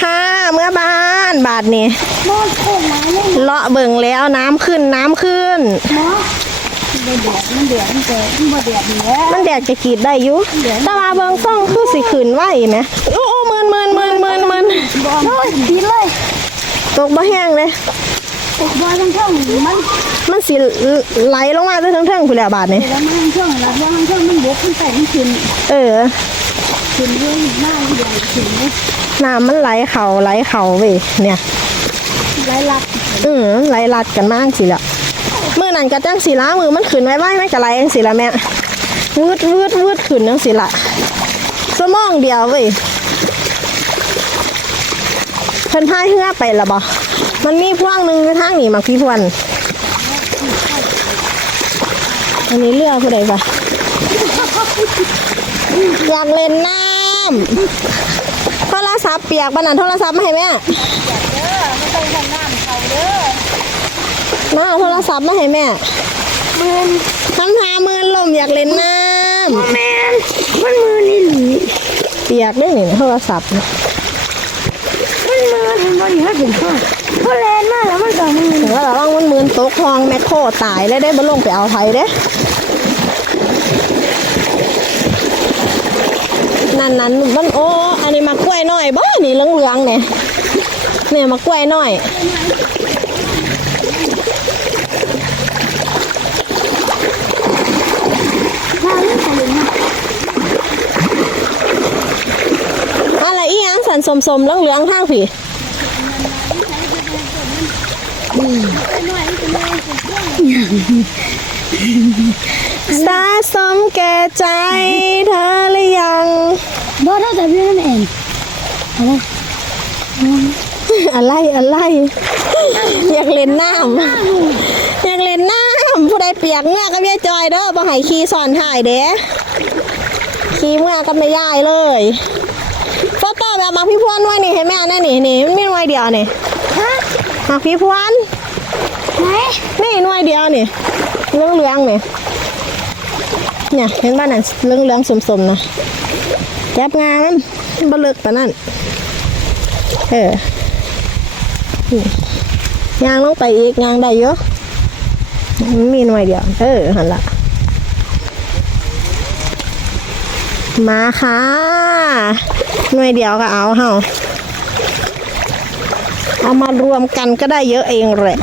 ค่ะ เมื่อบานบาทนี่มอดโคตรมาเลยเลาะเบิ่งแล้วน้ำขึ้นน้ำขึ้น มอดมันเดือดมันเดือดมันเดือดมันเดือดเหนือมันแดดจะกรีดได้อยู่แต่ว่าเบิ่งซ่องคือสิขึ้นไหวไหมโอ้โอ้หมื่นหมื่นหมื่นหมื่นหมื่นบอลโอ้ยกินเลยตกบ่แห้งเลยบอลทั้งช่องมันมันสิไหลลงมาจนถึงเทิงผู้นแหล้วบาทนี่แล้วมันทั้งช่องแล้วทั้งช่องมันบกมันใส่มันขึ้นเออ ขึ้นเรื่องหน้าเดือดขึ้นเลยน้ำมันไหลเข่าไหลเข่าเว้ยเนี่ยไรลักอือไหลลัดกันมากสิละมือนั่นกระจังสีล้ามือมันขึ้นไว้ไว้มันกะไหลจังสิละแม่วืดวืดวืดขึ้นจังสิละสมองเดียวเว้ยเพิ่นพายเรือไปละบ่มันมีพวงหนึ่งในทางนี้มาพี่พวนอันนี้เรือผู้ใดปะอยากเล่นน้ำโทรศัพท์เปียกปะนั่นโทรศัพท์มาให้แม่ไม่ต้องทำน้ำเขาเด้อมาเอาโทรศัพท์มาให้แม่มือคำพามือลมอยากเล่นน้ำแมนมันมือนี่หลีเปียกได้วยนี่โทรศัพท์น่ะมันมือมันมันให้ถึงข้อพอแลนมากแล้วมันก็มือถึงว่าระวังมันมือนตกคลองแมคโครตายเลยได้บ่ลงไปเอาไทยเด้ นั่นนั่นมันโอ้อันนี้มากล้วยน้อยบ่นี่เหลืองๆเนี่ยเนี่ยมากล้วยน้อยถ้าเล่นใส่เลยนะอะไรอีหยังสันสมๆเหลืองๆทางผีสะสมแก่ใจเธอหรือยัง บอสเราจะพี่นั่นเอง อะไรอะไรอะไร อยากเล่นน้ำอยากเล่นน้ำผู้ใดเปียกเมื่อกับยายจอยเด้อบ่ให้ขี่สอนถ่ายเด้ขี่เมื่อกับแม่ยายเลยโฟโต้แบบมาพี่พวนไว้นี่ให้แม่แน่นี่นี่มันมีหน่วยเดียวนี่ฮะมาพี่พวนไหนนี่หน่วยเดียวนี่เหลืองเหลืองๆนี่เนี่ยเห็นบ้านนั่นเหลืองเหลืองๆสมๆนะแก็บงามันบ่เลิกปานนั้น เออยางลงไปอีกยางได้เยอะมีหน่วยเดียว เออหันละมาค่ะ หน่วยเดียวก็เอาเฮาเอามารวมกันก็ได้เยอะเองแหละ